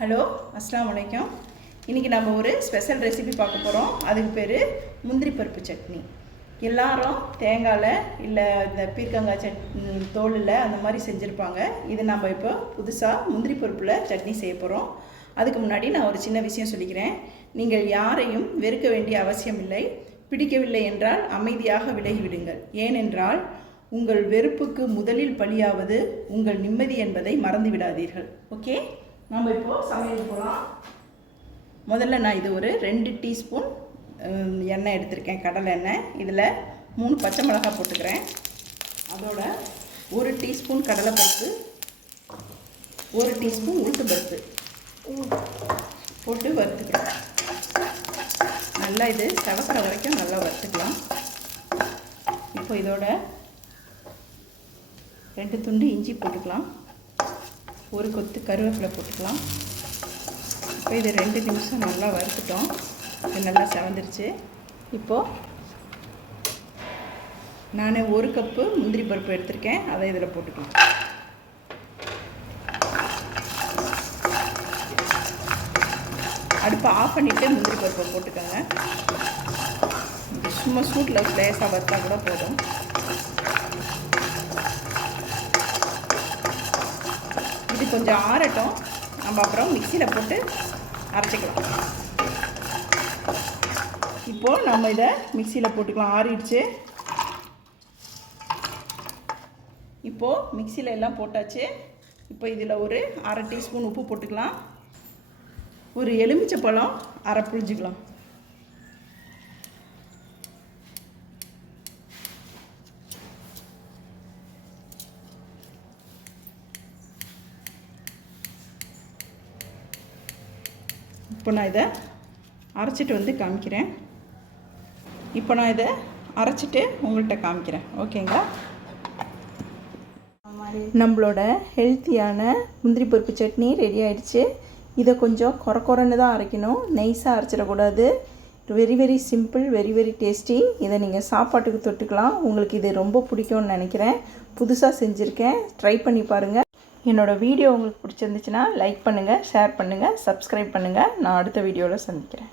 Hello, அஸ்ஸலாமு அலைக்கும். இன்றைக்கி நம்ம ஒரு ஸ்பெஷல் ரெசிபி பார்க்க போகிறோம். அதுக்கு பேர் முந்திரி பருப்பு சட்னி. எல்லாரும் தேங்காயில் இல்லை இந்த பீர்க்கங்காய் தோலில் அந்த மாதிரி செஞ்சுருப்பாங்க. இது நம்ம இப்போ புதுசாக முந்திரி பருப்பில் சட்னி செய்ய போகிறோம். அதுக்கு முன்னாடி நான் ஒரு சின்ன விஷயம் சொல்லிக்கிறேன். நீங்கள் யாரையும் வெறுக்க வேண்டிய அவசியம் இல்லை. பிடிக்கவில்லை என்றால் அமைதியாக விலகிவிடுங்கள். ஏனென்றால் உங்கள் வெறுப்புக்கு முதலில் பலியாவது உங்கள் நிம்மதி என்பதை மறந்து விடாதீர்கள். ஓகே, நம்ம இப்போது சமையல் போகலாம். முதல்ல நான் இது ஒரு 2 டீஸ்பூன் எண்ணெய் எடுத்திருக்கேன், கடலை எண்ணெய். இதில் 3 பச்சை மிளகாய் போட்டுக்கிறேன். அதோட 1 டீஸ்பூன் கடலைப்பருப்பு, 1 டீஸ்பூன் உளுத்தம்பருப்பு போட்டு வறுத்துக்கிறேன். நல்லா இது செவக்கிற வரைக்கும் நல்லா வறுத்துக்கலாம். இப்போ இதோட 2 துண்டு இஞ்சி போட்டுக்கலாம், 1 கொத்து கருவேப்பிலை போட்டுக்கலாம். இப்போ இது 2 நிமிஷம் நல்லா வறுத்துட்டோம். இது நல்லா செவந்துருச்சு. இப்போது நான் 1 கப்பு முந்திரி பருப்பு எடுத்திருக்கேன், அதை இதில் போட்டுக்கலாம். அடுப்பை ஆஃப் பண்ணிவிட்டு முந்திரி பருப்பை போட்டுக்கோங்க. சும்மா சூட்டில் லேசாக வறுத்தா கூட போதும். இது கொஞ்சம் ஆறட்டும், நம்ம அப்புறம் மிக்சியில் போட்டு அரைச்சிக்கலாம். இப்போது நம்ம இதை மிக்சியில் போட்டுக்கலாம். ஆறிடுச்சு. இப்போது மிக்சியில் எல்லாம் போட்டாச்சு. இப்போ இதில் ஒரு 1/2 டீஸ்பூன் உப்பு போட்டுக்கலாம். ஒரு எலுமிச்சை பழம் அரை புழிஞ்சிக்கலாம். இப்போ நான் இதை அரைச்சிட்டு வந்து காமிக்கிறேன். இப்போ நான் இதை அரைச்சிட்டு உங்கள்கிட்ட காமிக்கிறேன். ஓகேங்களா? நம்மளோட ஹெல்த்தியான முந்திரி பருப்பு சட்னி ரெடி ஆகிடுச்சு. இதை கொஞ்சம் குறன்னு தான் அரைக்கணும், நைஸாக அரைச்சிடக்கூடாது. Very simple, very tasty. இதை நீங்கள் சாப்பாட்டுக்கு தொட்டுக்கலாம். உங்களுக்கு இது ரொம்ப பிடிக்கும்னு நினைக்கிறேன். புதுசாக செஞ்சுருக்கேன், ட்ரை பண்ணி பாருங்கள். என்னோடய வீடியோ உங்களுக்கு பிடிச்சிருந்துச்சுன்னா லைக் பண்ணுங்கள், ஷேர் பண்ணுங்கள், சப்ஸ்கிரைப் பண்ணுங்கள். நான் அடுத்த வீடியோவில் சந்திக்கிறேன்.